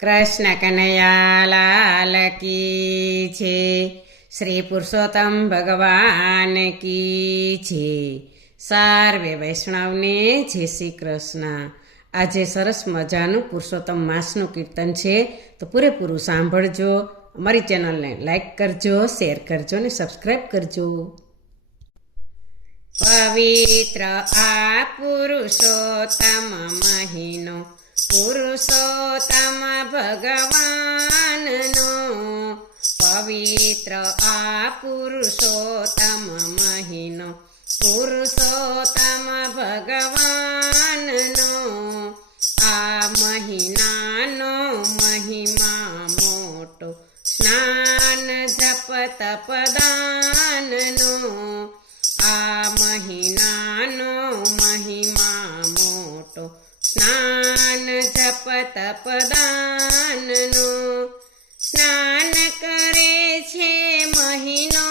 કૃષ્ણ કનૈયા લાલ કી છે, શ્રી પુરુષોત્તમ ભગવાન કી છે, સર્વે વૈષ્ણવને જય શ્રી કૃષ્ણ। આજે સરસ મજાનું પુરુષોત્તમ માસનું કીર્તન છે, તો પૂરેપૂરું સાંભળજો। અમારી ચેનલને લાઈક કરજો, શેર કરજો ને સબસ્ક્રાઈબ કરજો। પવિત્ર આ પુરુષોત્તમ મહિનો, પુરુષોત્તમ ભગવાનનો, પવિત્ર આ પુરુષોત્તમ મહિનો, પુરુષોત્તમ ભગવાનનો। આ મહિનાનો મહિમા મોટો, સ્નાન જપ તપદાનનો। આ મહિનાનો મહિમા મોટો, સ્નાન જપ તપદાનનો। સ્નાન કરે છે મહિનો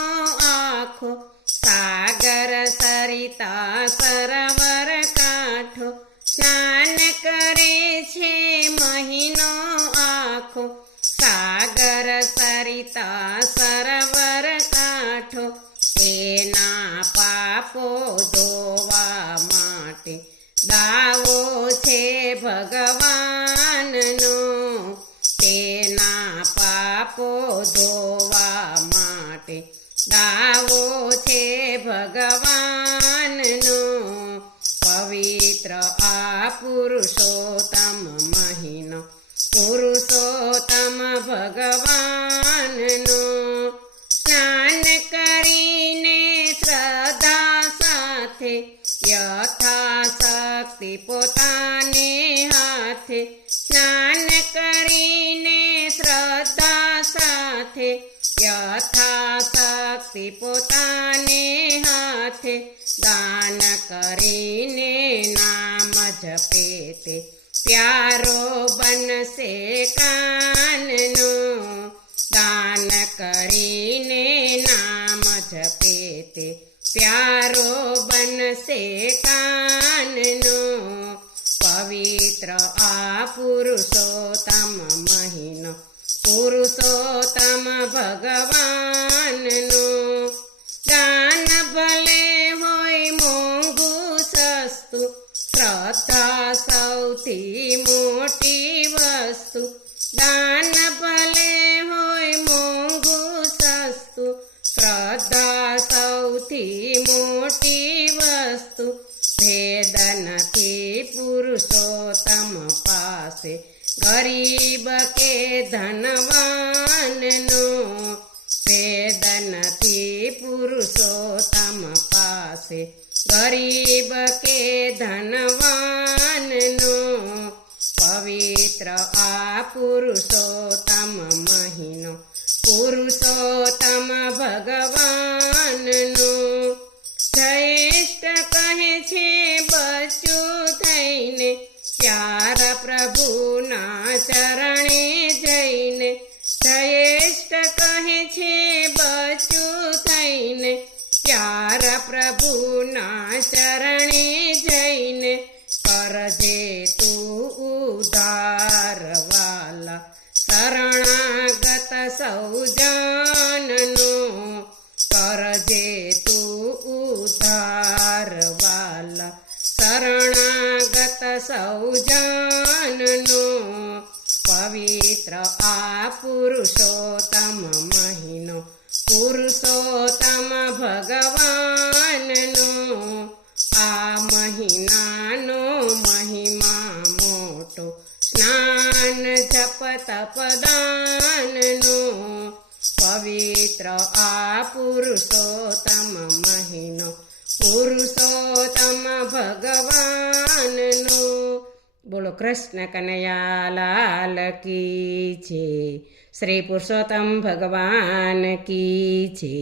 આખો, સાગર સરિતા સરોવર કાંઠો। સ્નાન કરે છે મહિનો આખો, સાગર સરિતા સરોવર કાંઠો। એના પાપો ધોવા માટે દાવો છે ભગવાનનો। તેના પાપો ધોવા માટે દાવો છે ભગવાનનો। પવિત્ર આ પુરુષોત્તમ મહિનો, પુરુષોત્તમ ભગવાનનો। સ્નાન કરીને શ્રદ્ધા સાથે, યથાશક્તિ પોતાને હાથે। સ્નાન કરીને શ્રદ્ધા સાથે, યથાશક્તિ પોતાને હાથે। દાન કરીને નામ જપે તે, પ્યારો બનશે કાનનો। દાન કરીને નામ જપે તે, પ્યારો બનશે કાનનો। પવિત્ર આ પુરુષોત્તમ મહિનો, પુરુષોત્તમ ભગવાનનો। દાન ભલે હોય મોંઘું સસ્તું, શ્રદ્ધા સૌથી મોટી વસ્તુ। દાન ભલે હોય મોંઘું સસ્તું, શ્રદ્ધા સૌથી મોટી વસ્તુ। ભેદ નથી પુરુષોત્તમ પાસે, ગરીબ કે ધનવાનનો। ભેદ નથી પુરુષોત્તમ પાસે, ગરીબ કે ધનવાનનો। પવિત્ર આ પુરુષોત્તમ મહિનો, પુરુષોત્તમ ભગવાનનો। જયેષ્ઠ કહે છે બચ્ચું થઈને, પ્યારા પ્રભુના ચરણે જઈને। જયેષ્ઠ કહે છે બચ્ચું થઈને, પ્યારા પ્રભુના ચરણે જઈને। કરજે તું ઉદ્ધાર વાલા, શરણાગત સૌ જનનો। કરજે તું ઉદ્ધાર વાલા, શરણાગત સૌ જનનો। પવિત્ર આ પુરુષોત્તમ મહિનો, પુરુષોત્તમ ભગવાનનો। આ મહિનાનો મહિમા મોટો, સ્નાન જપ તપદાનનો। પવિત્ર આ પુરુષોત્તમ મહિનો, પુરુષોત્તમ ભગવાનનો। બોલો કૃષ્ણ કનૈયા લાલ કી છે, શ્રી પુરુષોત્તમ ભગવાન કી છે।